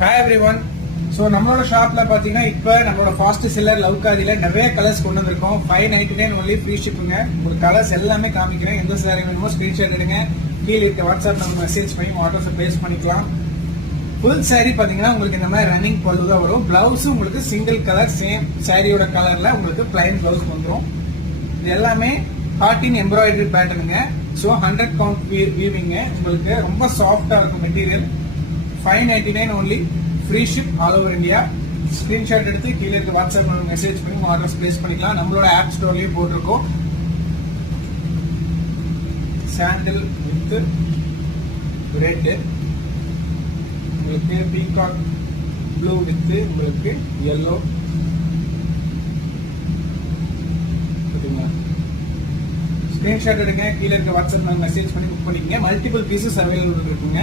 Hi everyone. So நம்மளோட ஷாப்ல பாத்தீங்கன்னா இப்போ நம்மளோட ஃபாஸ்ட் செல்லர் லவ்காதியில நிறைய கலர்ஸ் கொண்டு வந்திருக்கோம். 599 ஒன்லி ஃப்ரீ ஷிப்புங்க. உங்களுக்கு கலர்ஸ் எல்லாமே காமிக்கிறேன். எந்த சாரி வேணுமோ ஸ்கிரீன்ஷாட் எடுங்க. கீழே இருக்க வாட்ஸ்அப் நம்ம மெசேஜ் பண்ணி ஆர்டர்ஸை பிளேஸ் பண்ணிக்கலாம். ஃபுல் சாரி பாத்தீங்கன்னா உங்களுக்கு இந்த மாதிரி ரன்னிங் பல்லு தான் வரும். பிளவுஸ் உங்களுக்கு சிங்கிள் கலர் சேம் சாரியோட கலர்ல உங்களுக்கு பிளைன் பிளவுஸ் வந்துடும். இது எல்லாமே ஹார்டின் எம்ப்ராய்டரி பேட்டர்னுங்க. ஸோ 100 கவுண்ட் வீவிங்க. உங்களுக்கு ரொம்ப சாஃப்டா இருக்கும் material. 599 only free ship all over India. Screenshot எடுத்து கீழே இருக்க வாட்ஸ்அப் மெசேஜ் பண்ணி ஆர்டர்ஸ் பிளேஸ் பண்ணிக்கலாம். நம்மளோட ஆப் ஸ்டோர்லயும் போட்டிருக்கோம். சாண்டில் வித் ரெட், உங்களுக்கு பீகாக் ப்ளூ வித் உங்களுக்கு yellow. ஸ்கிரீன்ஷாட் எடுங்க, கீழே இருக்க வாட்ஸ்அப் மெசேஜ் பண்ணி புக் பண்ணிக்கங்க. மல்டிபிள் பீசஸ் அவைலபிள் இருக்குங்க.